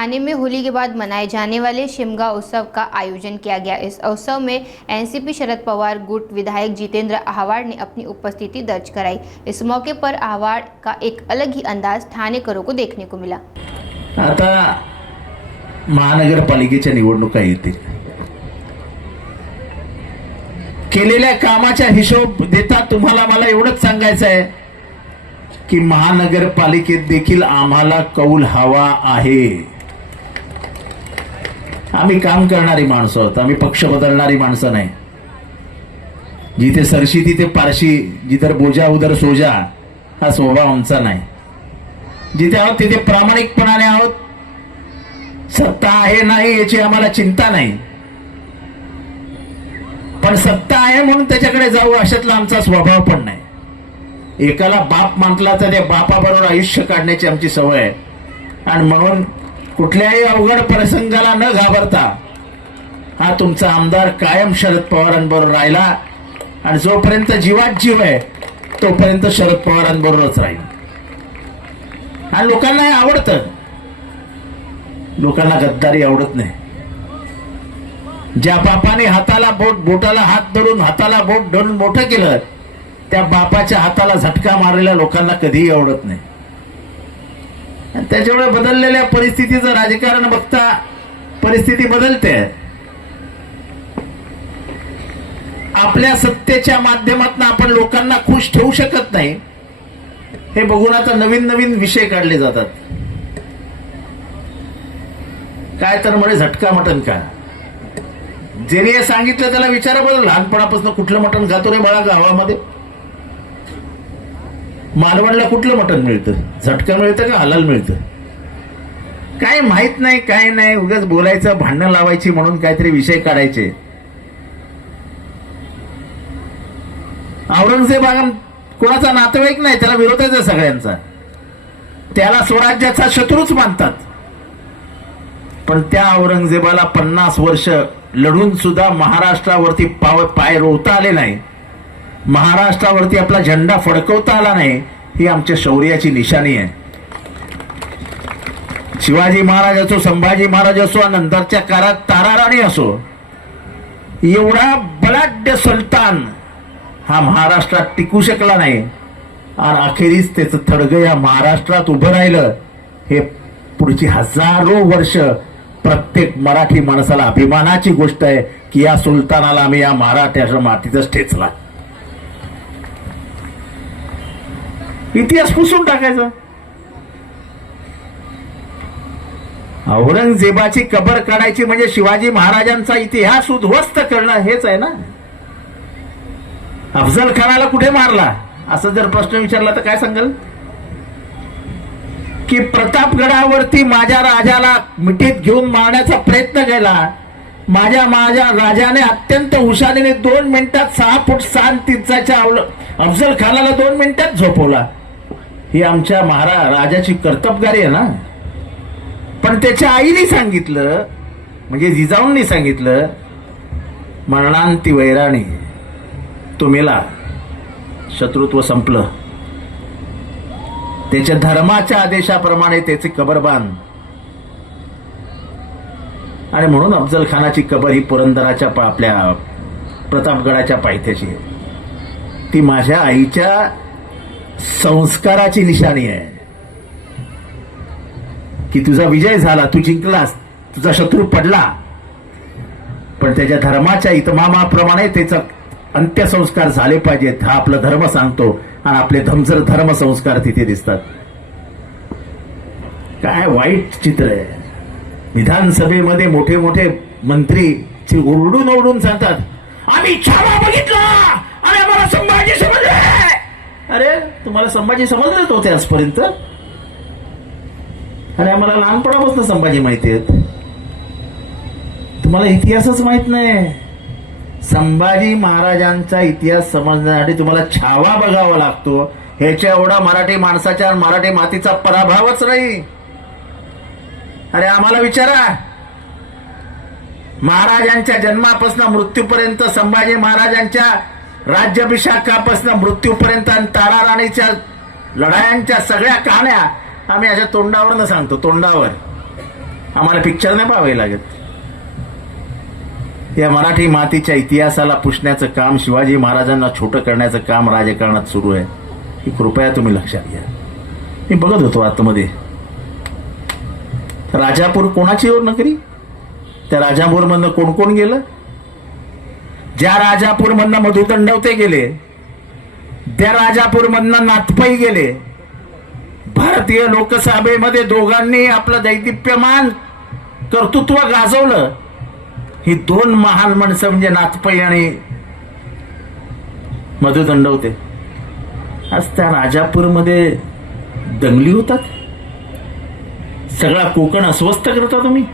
थाने में होली के बाद मनाए जाने वाले शिमगा उत्सव का आयोजन किया गया। इस अवसर में एनसीपी शरद पवार गुट विधायक जितेंद्र आह्वाड ने अपनी उपस्थिति दर्ज कराई। इस मौके पर आह्वाड का एक अलग ही अंदाज ठाणेकरों को देखने को मिला। आता महानगरपालिकेच्या निवडणुका येतील, केलेल्या कामाचा हिशोब देता तुम्हाला मला एवढंच सांगायचं आहे की महानगरपालिकेत देखील आम्हाला कौल हवा आहे। आम्ही काम करणारी माणसं आहोत, आम्ही पक्ष बदलणारी माणसं नाही। जिथे सरशी तिथे पारशी, जिधर बोजा उधर सोजा हा स्वभाव आमचा नाही। जिथे आहोत तिथे प्रामाणिकपणाने आहोत। सत्ता आहे नाही याची आम्हाला चिंता नाही, पण सत्ता आहे म्हणून त्याच्याकडे जाऊ अशातला आमचा स्वभाव पण नाही। एकाला बाप म्हटला तर त्या बापाबरोबर आयुष्य काढण्याची आमची सवय आहे, आणि म्हणून कुठल्याही अवघड प्रसंगाला न घाबरता हा तुमचा आमदार कायम शरद पवारांबरोबर राहिला, आणि जोपर्यंत जीवात जीव आहे तोपर्यंत शरद पवारांबरोबरच राहील। आणि लोकांना हे आवडतं, लोकांना गद्दारी आवडत नाही। ज्या बापाने हाताला बोटाला हात धरून हाताला बोट धरून मोठं केलं त्या बापाच्या हाताला झटका मारलेल्या लोकांना कधीही आवडत नाही। त्याच्यामुळे बदललेल्या परिस्थितीचं राजकारण बघता परिस्थिती बदलते। आपल्या सत्तेच्या माध्यमातून आपण लोकांना खुश ठेवू शकत नाही हे बघून आता नवीन नवीन विषय काढले जातात। काय तर म्हणे झटका मटन का, ज्याने हे सांगितलं त्याला विचारा बरं, लहानपणापासून कुठलं मटण खातो रे बाळा गावामध्ये? मालवणला कुठलं मटण मिळतं? झटका मिळतं का हलाल मिळतं? काय माहित नाही, काय नाही, उगाच बोलायचं, भांडणं लावायची म्हणून काहीतरी विषय काढायचे। औरंगजेब कोणाचा नातेवाईक नाही, त्याला विरोधच आहे सगळ्यांचा, त्याला स्वराज्याचा शत्रूच मानतात। पण त्या औरंगजेबाला 50 वर्ष लढून सुद्धा महाराष्ट्रावरती पाय रोवता आले नाही, महाराष्ट्रावरती आपला झेंडा फडकवता आला नाही, ही आमच्या शौर्याची निशाणी आहे। शिवाजी महाराज असो, संभाजी महाराज असो, नंतरच्या काळात ताराराणी असो, एवढा बलाढ्य सुलतान हा महाराष्ट्रात टिकू शकला नाही, आणि अखेरीस त्याचं थडगं या महाराष्ट्रात उभं राहिलं। हे पुढची हजारो वर्ष प्रत्येक मराठी माणसाला अभिमानाची गोष्ट आहे की या सुलतानाला आम्ही या मराठ्याच्या मातीतच ठेचला। इतिहास पुसून टाकायचा। औरंगजेबाची कबर काढायची म्हणजे शिवाजी महाराजांचा इतिहास उद्ध्वस्त करणं हेच आहे ना। अफजल खानाला कुठे मारला असं जर प्रश्न विचारला तर काय सांगाल? की प्रतापगडावरती माझ्या राजाला मिठीत घेऊन मारण्याचा प्रयत्न केला, माझ्या राजाने अत्यंत हुशारीने 2 मिनिटात 6 फूट 6 इंचाच्या अफजल खानाला 2 मिनिटात झोपवला। ही आमच्या राजाची कर्तबगारी आहे ना। पण त्याच्या आईने सांगितलं, म्हणजे जिजाऊंनी सांगितलं, मरणांती वैराणी, तो मेला, शत्रुत्व संपलं। त्याच्या धर्माच्या आदेशाप्रमाणे त्याची कबर बांध, आणि म्हणून अफजल खानाची कबर ही पुरंदराच्या आपल्या प्रतापगडाच्या पायथ्याशी आहे। ती माझ्या आईच्या संस्काराची निशाणी आहे की तुझा विजय झाला, तू जिंकलास, तुझा शत्रू पडला, पण त्याच्या धर्माच्या इतमामाप्रमाणे त्याचा अंत्यसंस्कार झाले पाहिजेत, हा आपला धर्म सांगतो, आणि आपले धर्म संस्कार तिथे दिसतात। काय वाईट चित्र आहे। विधानसभेमध्ये मोठे मोठे मंत्री ओरडून ओरडून सांगतात आम्ही छावा बघितला आणि आम्हाला संभाजी समजले। अरे तुम्हाला संभाजी समजलेच होते आजपर्यंत? अरे आम्हाला लहानपणापासून संभाजी माहिती आहेत, तुम्हाला इतिहासच माहित नाही। संभाजी महाराजांचा इतिहास समजण्यासाठी तुम्हाला छावा बघावा लागतो। ह्याच्या एवढा मराठी माणसाच्या मराठी मातीचा पराभवच नाही। अरे आम्हाला विचारा, महाराजांच्या जन्मापासून मृत्यूपर्यंत, संभाजी महाराजांच्या राज्याभिषेकापासून मृत्यूपर्यंत आणि ताराराणीच्या लढायांच्या सगळ्या कहाण्या आम्ही अशा तोंडावर न सांगतो, तोंडावर। आम्हाला पिक्चर नाही पाहावे लागत. या मराठी मातीच्या इतिहासाला पुसण्याचं काम, शिवाजी महाराजांना छोटं करण्याचं काम राजकारणात सुरू आहे. ही कृपया तुम्ही लक्षात घ्या. मी बघत होतो आतमध्ये, राजापूर कोणाची ओर नगरी, त्या राजापूरमधनं कोण कोण गेलं. ज्या राजापूरमधनं मधु दंडवते गेले, त्या राजापूरमधनं नाथपै गेले. भारतीय लोकसभेमध्ये दोघांनी आपलं दैदिप्यमान कर्तृत्व गाजवलं. ही दोन महान माणसं म्हणजे नाथपै आणि मधु दंडवते. आज त्या राजापूरमध्ये दंगली होतात. सगळा कोकण अस्वस्थ करता तुम्ही.